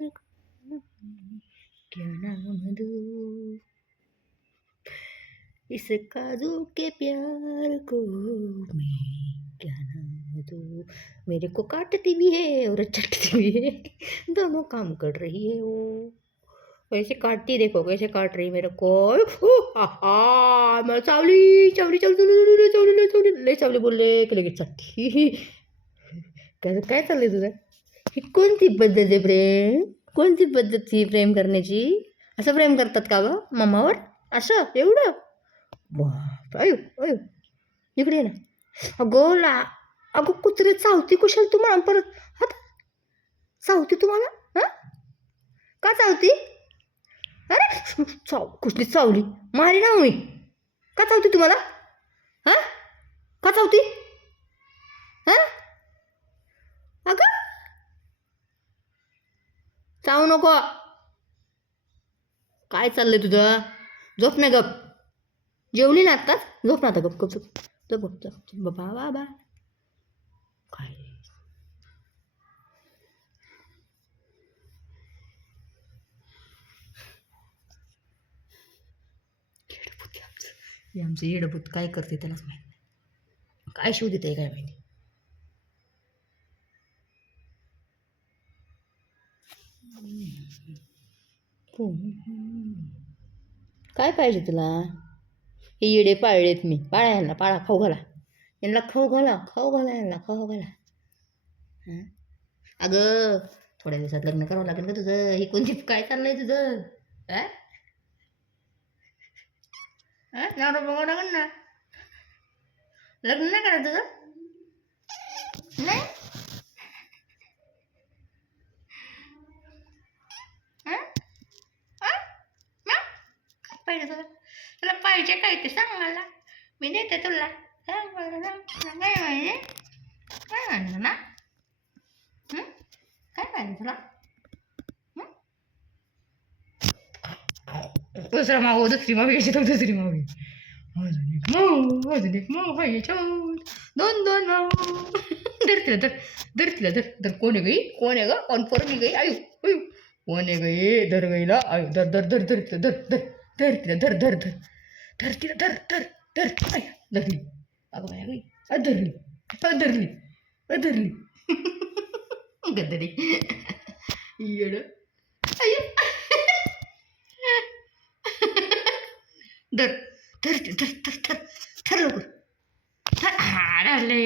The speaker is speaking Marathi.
क्या नाम दूँ इस काजू के प्यार को मैं क्या नाम दूँ। मेरे को काटती भी है और चटती भी है, दोनों काम कर रही है वो। वैसे काटती, देखो कैसे काट रही मेरे को। मैं चावली चावली चावली चावली चावली ले चावली बोलले की लगेच चटती. काय काय चाललंय तुझं? ही कोणती पद्धत आहे प्रेम? कोणती पद्धत ही प्रेम करण्याची? असं प्रेम करतात का गं मम्मावर? असं एवढं? बाप अयो अयो, इकडे ये ना. अगं अगं कुत्रे चावती कशाला तुम्हाला परत? हात चावती तुम्हाला? हा, का चावती? अरे कुठली चावली? मारी ना मी. का चावती तुम्हाला? हा, का चावती? हा, अगं चावू नको. काय चाललंय तुझं? झोप ना गप. जेवली ना आत्ताच? झोप ना आता गप गप झोप. झोप झोप झोप. बाबा बाबा काय येडभूत आहे आमचं. हे आमचं येडभूत काय करते त्यालाच माहित नाही. काय शिव देते काय माहिती. काय पाहिजे तुला? हे येडे पाळलेत मी. पाळा यांना, पाळा, खाऊ घाला. यांना खाऊ घाला, खाऊ घाला, यांना खाऊ घाला. हं? अगं थोड्या दिवसात लग्न करावं लागेल का तुझं? ही कोणती काय चाललंय तुझं? हा, नवरा बघावं लागेल ना. लग्न नाही करायचं तुझं? नाही. हं? हं? मग? काय पाहिजे तुला? तुला पाहिजे काय ते सांग मला, मी देते तुला. सांग बरं, सांग. तुला काय पाहिजे? काय पाहिजे तुला? हं? काय पाहिजे तुला? दुसरा माऊ, दुसरी माऊ यायची तर दुसरी माऊ ये. अजून एक माऊ पाहिजे छोट. दोन दोन माऊ. धर तिला धर. धर तिला धर. धर कोण आहे गई? कोण आहे ग? कोण पोरगी गई? आयु आयु. कोण आहे गई? धर गईला. आयु धर धर धर धर तिला धर धर. धर तिला धर धर धर. धर तिला धर धर धर. आय धरली. अगं बाया गई. धरली. धरली. धरली. गदरी. येड. आयु. धर धर धर धर धर धर लवकर. धर. हा, धरले.